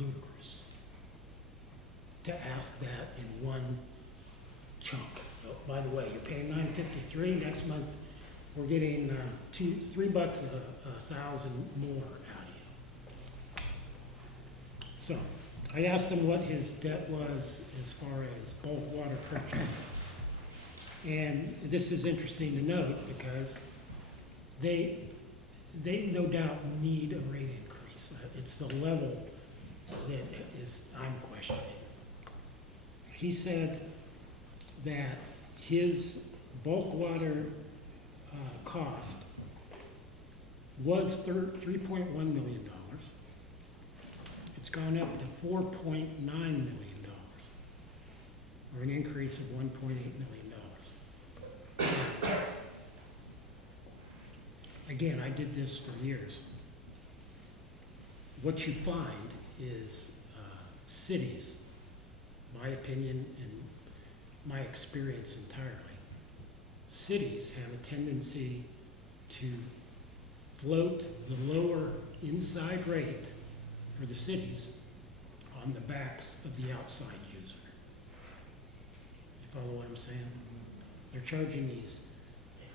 ludicrous to ask that in one chunk. Oh, by the way, you're paying $9.53. Next month, we're getting $3 a thousand more out of you. So I asked him what his debt was as far as bulk water purchases. And this is interesting to note because they no doubt need a rate increase. It's the level that I'm questioning. He said that his bulk water cost was $3.1 million. It's gone up to $4.9 million, or an increase of $1.8 million. Again, I did this for years. What you find is cities, my opinion and my experience entirely, cities have a tendency to float the lower inside rate for the cities on the backs of the outside user. You follow what I'm saying? They're charging these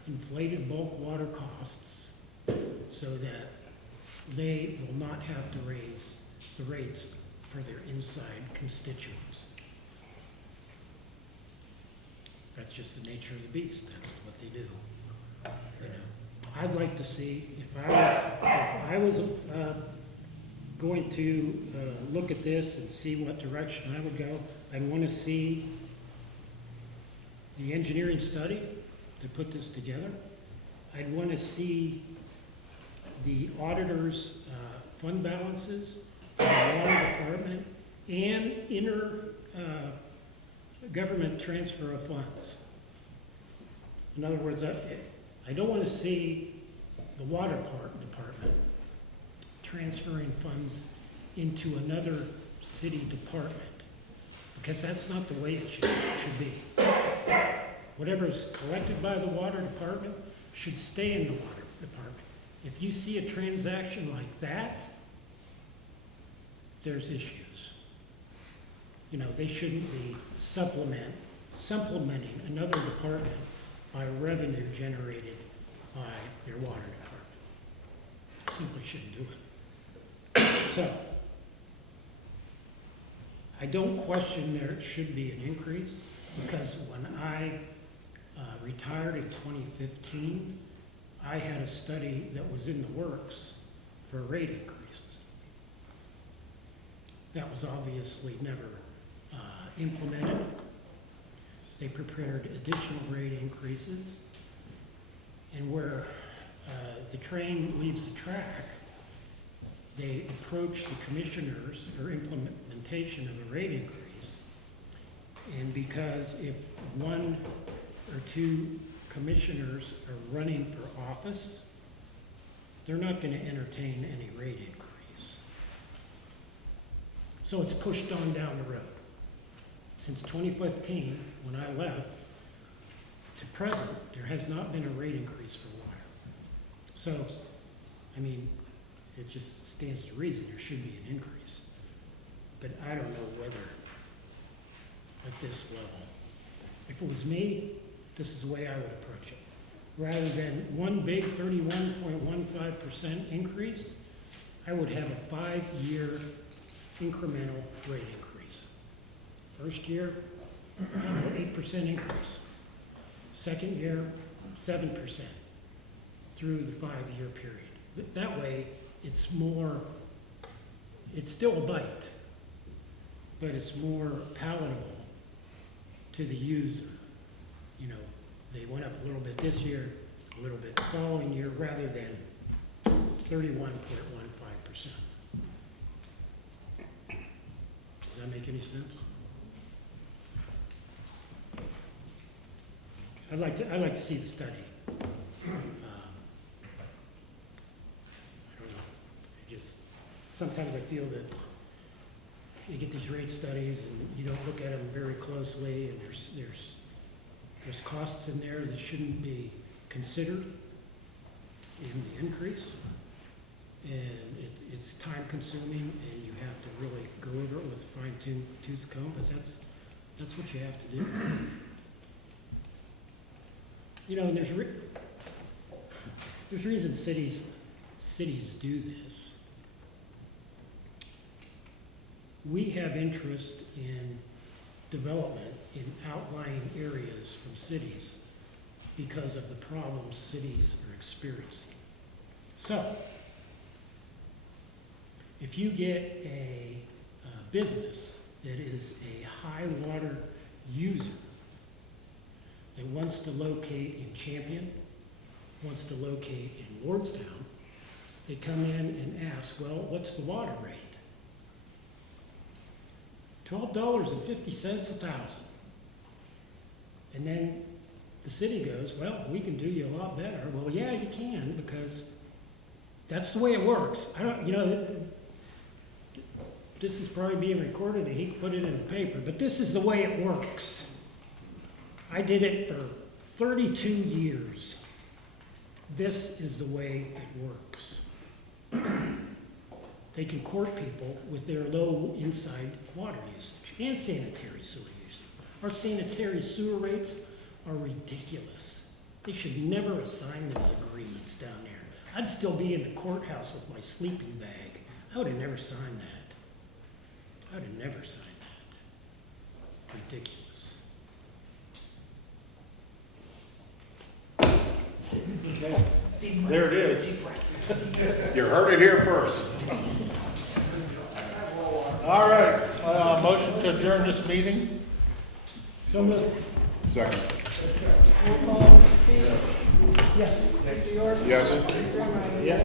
inflated bulk water costs so that they will not have to raise the rates for their inside constituents. That's just the nature of the beast. That's what they do. You know, I'd like to see, if I was going to look at this and see what direction I would go, I'd want to see the engineering study to put this together. I'd want to see the auditor's fund balances for the water department and government transfer of funds. In other words, I don't want to see the water department transferring funds into another city department, because that's not the way it should be. Whatever's collected by the water department should stay in the water department. If you see a transaction like that, there's issues. You know, they shouldn't be supplementing another department by revenue generated by their water department. Simply shouldn't do it. So, I don't question there should be an increase, because when I retired in 2015, I had a study that was in the works for rate increases. That was obviously never implemented. They prepared additional rate increases, and where the train leaves the track, they approached the commissioners for implementation of a rate increase. And because if one or two commissioners are running for office, they're not going to entertain any rate increase. So it's pushed on down the road. Since 2015, when I left, to present, there has not been a rate increase for water. So, I mean, it just stands to reason there should be an increase. But I don't know whether at this level. If it was me, this is the way I would approach it. Rather than one big 31.15% increase, I would have a 5-year incremental rate increase. First year, 8% increase. Second year, 7% through the 5-year period. That way, it's more, it's still a bite, but it's more palatable to the user. You know, they went up a little bit this year, a little bit the following year, rather than 31.15%. Does that make any sense? I'd like to see the study. I don't know. Sometimes I feel that you get these rate studies and you don't look at them very closely, and there's costs in there that shouldn't be considered in the increase, and it's time consuming, and you have to really go over it with a fine-tooth comb, but that's what you have to do. You know, and there's reasons cities do this. We have interest in development in outlying areas from cities because of the problems cities are experiencing. So, if you get a business that is a high water user that wants to locate in Champion, wants to locate in Lordstown, they come in and ask, well, what's the water rate? $12.50 a thousand. And then the city goes, well, we can do you a lot better. Well, yeah, you can, because that's the way it works. I don't, you know, this is probably being recorded and he can put it in the paper, but this is the way it works. I did it for 32 years. This is the way it works. They can court people with their low inside water usage and sanitary sewer usage. Our sanitary sewer rates are ridiculous. They should never assign those agreements down there. I'd still be in the courthouse with my sleeping bag. I would have never signed that. I would have never signed that. Ridiculous. There it is. You heard it here first. All right, motion to adjourn this meeting. So moved. Second. Roll call, Mr. Fee? Yes. Mr. York? Yes. Mr. Enright? Yeah.